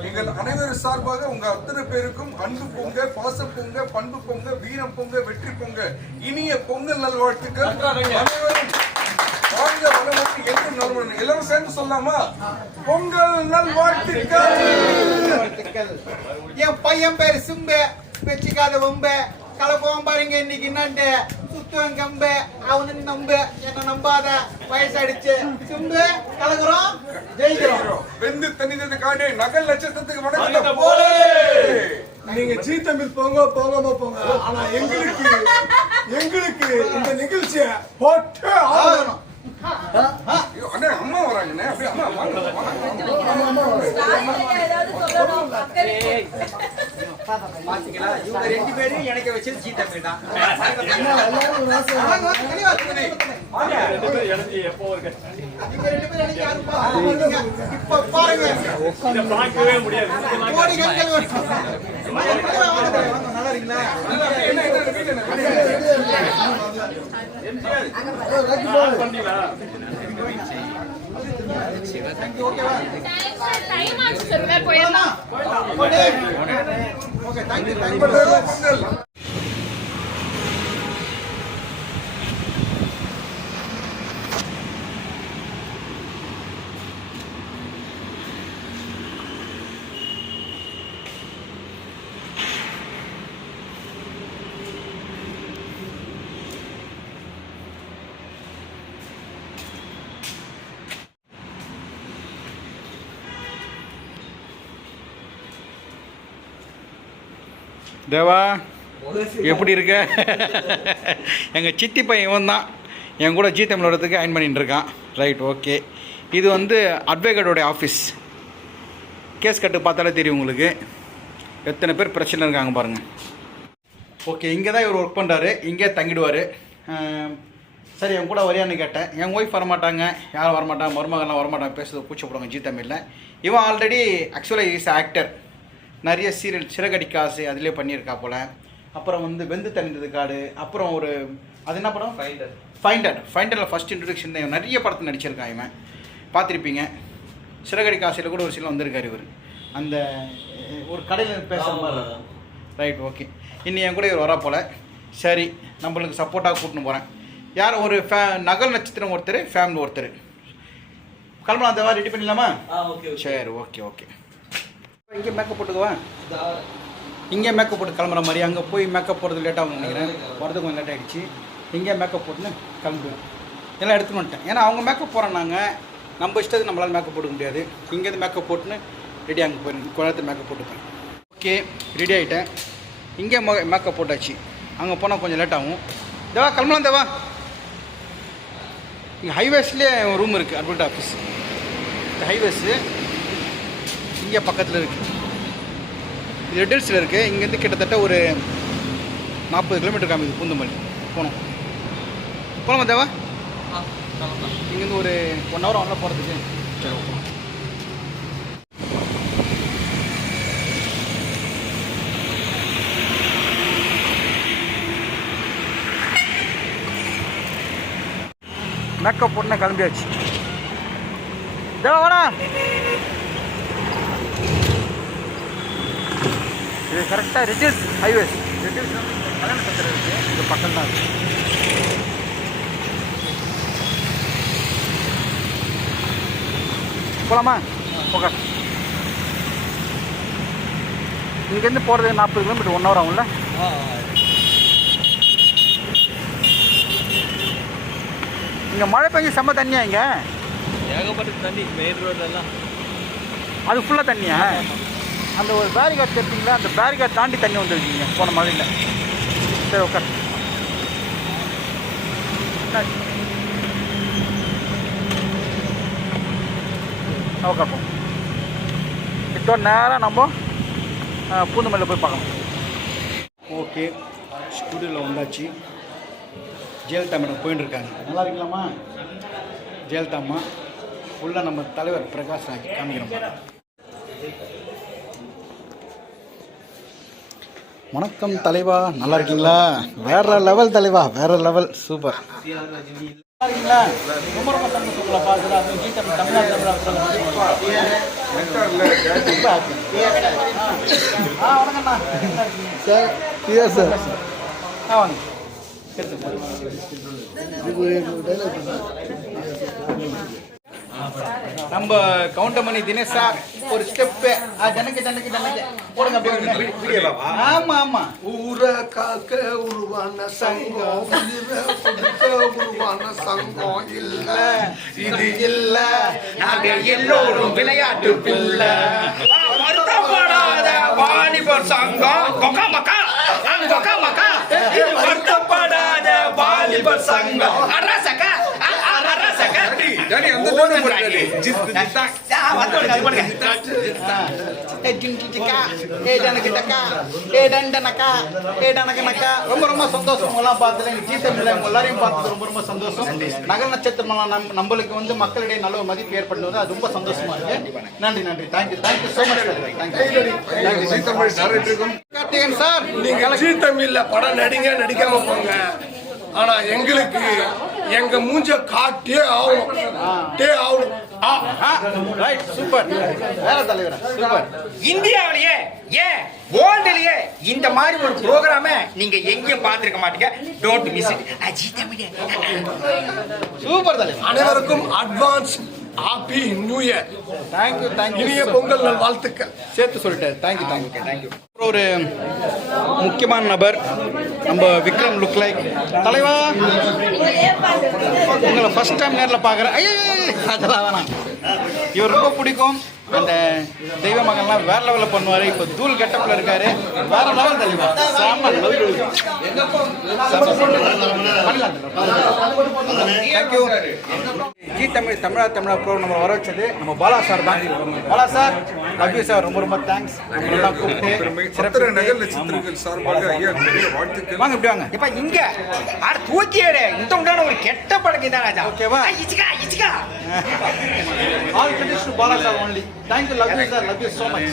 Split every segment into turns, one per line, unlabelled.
எங்கள் அனைவரும் சார்பாக உங்க அத்தனை பேருக்கும் அன்பு பொங்க பாச பொங்க பண்பு பொங்க வீரம் பொங்க வெற்றி பொங்க இனிய பொங்கல் நல்வாழ்த்துக்கள். அனைவரும் வாழ்க வளமுடன் என்றும் நல்வளம் எல்லாரும் சேர்ந்து சொல்லாமா பொங்கல் நல்வாழ்த்துக்கள்
என் பையன் பேரு சிம்பு. வச்சுக்காத வம்பு கலப்போம் பாருங்க இன்னைக்கு என்னான்ட்டு. சுத்துவன் கம்பு அவனு நம்பு என்ன நம்பாத வயசாயிடுச்சு. சிம்பு கலக்குறோம் ஜெயிக்கிறோம்.
வெந்து தனிந்தது காடு நகல் லட்சத்துக்கு வணக்கம் போலே
நீங்க ஜி தமிழ் போங்க போகாம போங்க. ஆனா எங்களுக்கு எங்களுக்கு இந்த நிகழ்ச்சியை போட்டு ஆகணும்.
அண்ணே அம்மா வராங்கண்ணே. அப்படியே அம்மா வாங்க வாங்க
பாத்தீங்களா இவங்க ரெண்டு பேரும் எனக்கு வச்சது ஜி தமிழ் தான் எனக்கு இப்ப பாருங்க. நல்லா ஓகே தேங்க்யூ
தேங்க்யூ
தேவா எப்படி இருக்க? எங்கள் சித்தி பையன் இவன் தான். என் கூட ஜி தமிழோடத்துக்கு அயன் பண்ணிட்டு இருக்கான். ரைட் ஓகே இது வந்து அட்வொகேட்டோடைய ஆஃபீஸ் கேஸ் கட்டு பார்த்தாலே தெரியும் உங்களுக்கு. எத்தனை பேர் பிரச்சனை இருக்காங்க பாருங்கள் ஓகே இங்கே தான் இவர் ஒர்க் பண்ணுறாரு இங்கே தங்கிடுவார். சரி என் கூட வரியான்னு கேட்டேன். என் ஒய்ஃப் வரமாட்டாங்க. யாரும் வரமாட்டாங்க. மருமகள்லாம் வரமாட்டாங்க. பேசுறது கூச்சப்படுவாங்க ஜி தமிழில். இவன் ஆல்ரெடி ஆக்சுவலாக இஸ் ஆக்டர் நிறைய சீரியல் சிறகடி காசு அதிலே பண்ணியிருக்கா போல. அப்புறம் வந்து வெந்து தணிந்தது காடு அப்புறம் ஒரு அது என்ன படம்? ஃபைண்டர் ஃபைண்டர் ஃபைண்டரில் ஃபஸ்ட் இன்ட்ரடக்ஷன் தான். நிறைய படத்தில் நடிச்சிருக்கான் இவன். பார்த்துருப்பீங்க. சிறகடி காசில் கூட ஒரு சில வந்திருக்காரு இவர். அந்த ஒரு கடையில் பேசுகிற மாதிரி. ரைட் ஓகே இன்னி என் கூட இவர் வரா போல. சரி நம்மளுக்கு சப்போர்ட்டாக கூட்டின்னு போகிறேன் யார்? ஒரு ஃபே நகல் நட்சத்திரம் ஒருத்தர் ஃபேமிலி ஒருத்தர். கிளம்பலாம் அந்த ரெடி பண்ணிடலாமா? சரி ஓகே ஓகே இங்கே மேக்கப் போட்டுக்குவா? இங்கே மேக்கப் போட்டு கிளம்புற மாதிரி அங்கே போய் மேக்கப் போடுறது லேட்டாகும் நினைக்கிறேன். வரது கொஞ்சம் லேட் ஆகிடுச்சு இங்கே மேக்கப் போட்டுன்னு கிளம்புவேன் எல்லாம் எடுத்துன்னு வந்துட்டேன். ஏன்னா அவங்க மேக்கப் போகிறோம் நம்ம இஷ்டத்துக்கு நம்மளால் மேக்கப் போட்டுக்க முடியாது. இங்கேருந்து மேக்கப் போட்டுன்னு ரெடி அங்கே போயிருந்தேன் குழந்தை மேக்கப் போட்டுப்பேன். ஓகே ரெடி ஆகிட்டேன் இங்கே மேக்கப் போட்டாச்சு. அங்கே போனால் கொஞ்சம் லேட் ஆகும். தேவா கிளம்பலாம் தேவா இங்கே ஹைவேஸ்லேயே ரூம் இருக்குது அட்வொகேட் ஆஃபீஸ் இந்த ஹைவேஸு இங்கே பக்கத்தில் இருக்குது இது ரெட்டில்ஸில் இருக்குது இங்கேருந்து கிட்டத்தட்ட ஒரு நாற்பது கிலோமீட்டர் காமிது பூந்தமல்லி. போகணும். போகலாமா தேவா இங்கேருந்து ஒரு ஒன் ஹவர் ஆகல போகிறதுக்கு சரி ஓகே மேக்கப் போட்டுனா கிளம்பியாச்சு. தேவா வாடா. இது கரெக்டாக ரிட்டில்ஸ் ஹைவேஸ் இங்க கல்யாண சத்திரம் இருக்குது இது பக்கம் தான் இருக்குது போகலாமா. ஓகே இங்கேருந்து போகிறது நாற்பது கிலோமீட்டர் ஒன் ஹவர் ஆகும்ல? இங்கே மழை பெஞ்சு செம்ம தண்ணியா இங்கே?
ஏகப்பட்ட தண்ணி மெயின் ரோட்லலாம்
அது ஃபுல்லாக தண்ணியா? அந்த ஒரு பேரிகார்ட் தெரிஞ்சிங்களா அந்த பேரிகார்ட் தாண்டி தண்ணி வந்துருக்கீங்க. போன மழையில் சரி உட்கார். உட்கார். போ. இப்போ நேராக நம்ம பூந்தமல்லியில் போய் பார்க்கணும் ஓகே. ஸ்டூடியோவில் வந்தாச்சு. ஜெயலலிதா மேடம் போயின்னு இருக்காங்க நல்லா இருக்கலாமா ஜெயலலிதா அம்மா. உள்ள நம்ம தலைவர் பிரகாஷ் ஆகி காமிக்கிறோம் பாருங்க. வணக்கம் தலைவா நல்லா இருக்கீங்களா? வேற லெவல் தலைவா வேற லெவல் சூப்பர். இருக்கீங்களா ரொம்ப ரொம்ப சந்தோஷம் உங்களை பார்க்குறது அதுவும் ஜி தமிழ் தமிழ்நாடு ஆ வணக்கம்ண்ணா சார் நம்ம கவுண்டமணி தினேஷ் சார் ஒரு ஸ்டெப்பு ஜனக்கு ஜனக்கு ஜனக்கு போடுங்க அப்படியே ஆமா ஆமா.
ஊரை காக்க உருவான சங்கம் உயிரை கொடுக்க உருவான சங்கம் இல்ல.
இது இல்ல. நாங்கள் எல்லோரும் விளையாட்டு பிள்ளை.
வருத்தப்படாத வாலிபர் சங்கம்.
ரொம்ப ரொம்ப சந்தோஷம் எல்லாம் பார்த்ததுல எங்க ஜீத்தமில்ல தமிழ்ல உங்க எல்லாரையும் பார்த்தது ரொம்ப ரொம்ப சந்தோஷம் நகர் நட்சத்திரம் நம் நம்மளுக்கு வந்து மக்களிடையே நல்ல ஒரு மதிப்பு ஏற்படுவது அது ரொம்ப சந்தோஷமா இருக்கு நன்றி நன்றி. Thank you thank you so much thank you sir
நீங்க ஜி படம் நடிங்க நடிக்காம போங்க ஆனா எங்களுக்கு எங்க மூஞ்ச காட்டே ஆகணும். டே ஆகணும்.
சூப்பர் வேற தலைவர் சூப்பர்
இந்தியாவிலேயே ஏன் வேர்ல்டுலயே இந்த மாதிரி ஒரு ப்ரோக்ராம நீங்க எங்கேயும் பார்த்திருக்க மாட்டீங்க. டோன்ட் மிஸ் இட்
சூப்பர் தலைவர்
அனைவருக்கும் advance happy new year
thank you thank you
இனிய பொங்கல் நல் வாழ்த்துக்கள்
சேர்த்து சொல்லிட்டாரு தேங்க்யூ தேங்க்யூ தேங்க்யூ ஒரு முக்கியமான நபர் நம்ம விக்ரம் லுக் லைக் தலைவா! உங்களை ஃபர்ஸ்ட் டைம் நேரில் பார்க்குறேன். ஐயோ அதெல்லாம் வேணாம். இவர் ரொம்ப பிடிக்கும். அந்த தெய்வ மகன்லாம் வேற லெவலில் பண்ணுவார். இப்போ தூள் கெட்டப்பில் இருக்காரு. வேற லெவல் தலைவா. சாம thank you G Tamil Tamizha Tamizha bro நம்ம வர வச்சது நம்ம பாலா சார் தான். பாலா சார் லவ் சார் ரொம்ப ரொம்ப தேங்க்ஸ்
சார்பாக ஐயா வாழ்த்துக்கள்.
வாங்க இப்படி வாங்க.
இப்ப இங்க ஆட தூக்கியடே இந்த உண்டான ஒரு கெட்ட பழக்கம் தான் ராஜா.
ஓகேவா?
ஆ, இச்சிக்கா இச்சிக்கா.
All credits to Bala sir only thank you love you sir love you so much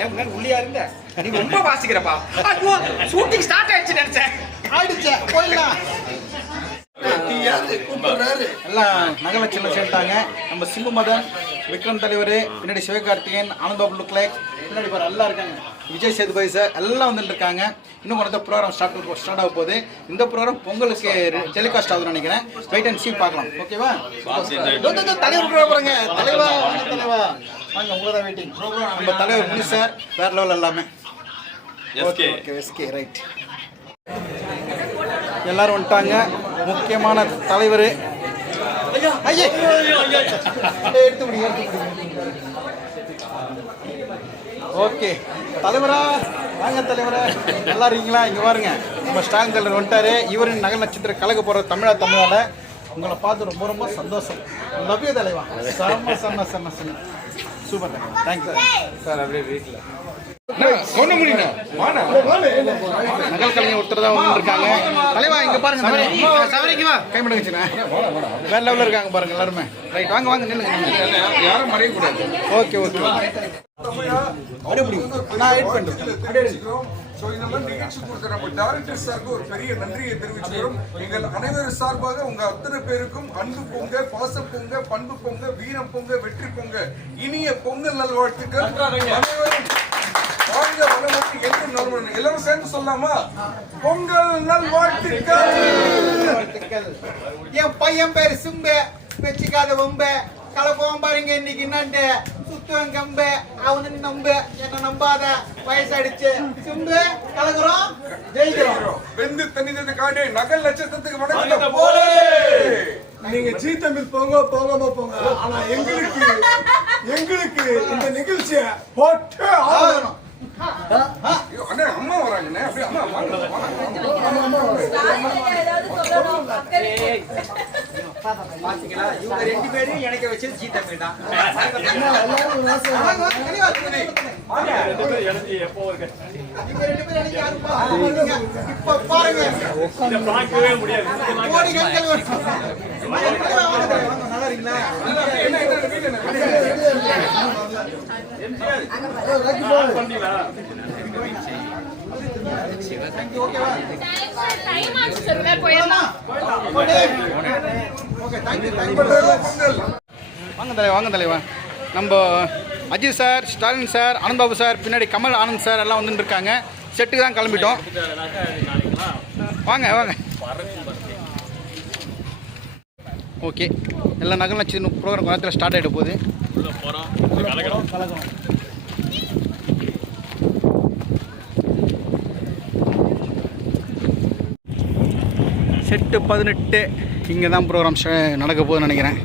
என் முன்னாடி உள்ளியா இருந்த? நீ ரொம்ப வாசிக்கிறப்பா. ஷூட்டிங் ஸ்டார்ட் ஆயிடுச்சு நினைச்சேன்.
ஆயிடுச்சு போயிடலாம். எல்லாம் நகலட்சணம் சேர்த்தாங்க நம்ம சிம்பு மதன் விக்ரம் தலைவர் பின்னாடி சிவகார்த்திகேயன் ஆனந்த் பாபு லுக் லைக் பின்னாடி பாரு எல்லாம் இருக்காங்க. விஜய் சேதுபதி சார் எல்லாம் வந்துட்டு இருக்காங்க. இன்னும் கொஞ்சம் ப்ரோக்ராம் ஸ்டார்ட் ஸ்டார்ட் ஆக போகுது. இந்த ப்ரோக்ராம் பொங்கலுக்கு டெலிகாஸ்ட் ஆகுதுன்னு நினைக்கிறேன். வெயிட் அண்ட் சீ பார்க்கலாம். ஓகேவா தலைவர் பாருங்க. தலைவா வாங்க தலைவா. வாங்க உங்களை தான் வெயிட்டிங் நம்ம தலைவர் முனி சார் வேற லெவல் எல்லாமே. ஓகே ஓகே எஸ்கே ரைட் எல்லாரும் வந்துட்டாங்க. முக்கியமான தலைவர். எடுத்து ஓகே. தலைவரா? வாங்க தலைவரா. நல்லா இருக்கீங்களா? இங்க பாருங்க. நம்ம ஸ்டாலின் தலைவர் வந்துட்டாரு. இவரின் நகல் நட்சத்திர கலக்க போற தமிழா தமிழால உங்களை பார்த்து ரொம்ப ரொம்ப சந்தோஷம். லவ்ய தலைவா. செம்ம செம்ம செம்ம செம்ம சூப்பர் தேங்க்யூ சார் அப்படியே வீட்டில்
சொன்ன முடியும்
நகல் கலைஞர் ஒருத்தர் தான் வந்து இருக்காங்க. தலைவா இங்க பாருங்க சவரிக்கு வா. வேற லெவலில் இருக்காங்க பாருங்க எல்லாருமே. ரைட் வாங்க வாங்க நில்லுங்க
யாரும் மறையக்கூடாது
ஓகே ஓகே. நான் வெயிட் பண்ணுறேன்
So, இந்த மாதிரி நிகழ்ச்சி கொடுத்த நம்ம டைரக்டர் சாருக்கு ஒரு பெரிய நன்றியை தெரிவிச்சுக்கிறோம். எங்கள் அனைவரும் சார்பாக உங்க அத்தனை பேருக்கும் அன்பு பொங்க பாச பொங்க பண்பு பொங்க வீரம் பொங்க வெற்றி பொங்க இனிய பொங்கல் நல்வாழ்த்துக்கள். அனைவரும் வாழ்க வளமுடன் என்றும் நல்வரணும் எல்லாரும் சேர்ந்து சொல்லலாமா பொங்கல் நல்வாழ்த்துக்கள்.
என் பையன் பேர் சிம்பு. வச்சுக்காத வம்பு. கலப்போம் பாருங்க இன்னைக்கு என்னண்டு? சுத்துவன் கம்பு. அவனு நம்பு. என்ன நம்பாத. வயசாயிடுச்சு. சிம்பு கலக்குறோம்? ஜெயிக்கிறோம்.
வெந்து தனிதது காடு நகல் நட்சத்திரத்துக்கு வணக்கத்தை போலே!
நீங்க ஜி தமிழ் போங்க போகாம போங்க. ஆனா எங்களுக்கு எங்களுக்கு இந்த நிகழ்ச்சியை போட்டே ஆகணும்.
ஐயோ, அண்ணே அம்மா வராங்கண்ணே. அப்படியே அம்மா வாங்க வாங்க
பாத்தீங்களா இவங்க ரெண்டு பேரும் எனக்கு வச்சது ஜி தமிழ் தான்
இவங்க ரெண்டு பேரும் எனக்கு யாருப்பா? இப்ப பாருங்க வரும். வாங்க, வாங்க,
தலைவா வாங்க தலைவா. நம்ம Ajith sir Stalin sir Anandbabu sir பின்னாடி கமல் ஆனந்த் சார் எல்லாம் வந்துட்டு இருக்காங்க செட்டுக்கு தான் கிளம்பிட்டோம். வாங்க வாங்க. ஓகே. எல்லா நகரம் வச்சு ப்ரோக்ராம் நேரத்தில் ஸ்டார்ட் ஆகிட போகுது. செட்டு பதினெட்டு. இங்கே தான் ப்ரோக்ராம் நடக்க போகுதுன்னு நினைக்கிறேன்.